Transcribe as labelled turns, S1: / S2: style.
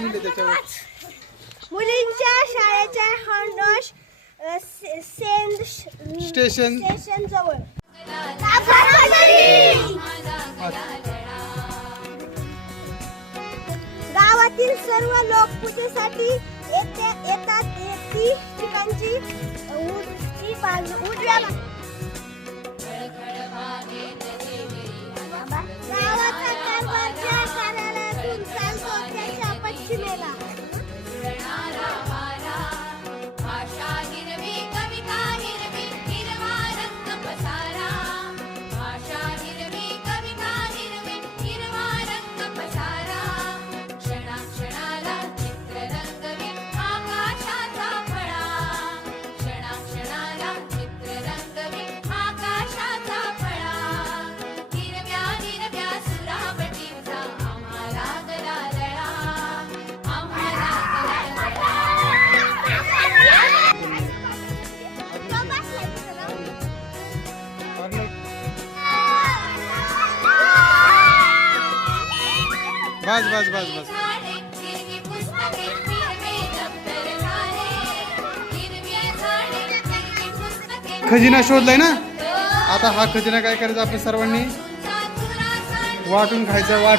S1: त्याच्यावर.
S2: मुलींच्या शाळेच्या
S1: स्टेशन.
S2: स्टेशन जवळ. गावातील सर्व लोक पूजेसाठी येते येतात ती ठिकाणची
S3: 달라.
S1: बस बस बस बस. खजिना शोधलाय ना? आता हा खजिना काय करायचा आपण सर्वांनी? वाटून खायचा वाट.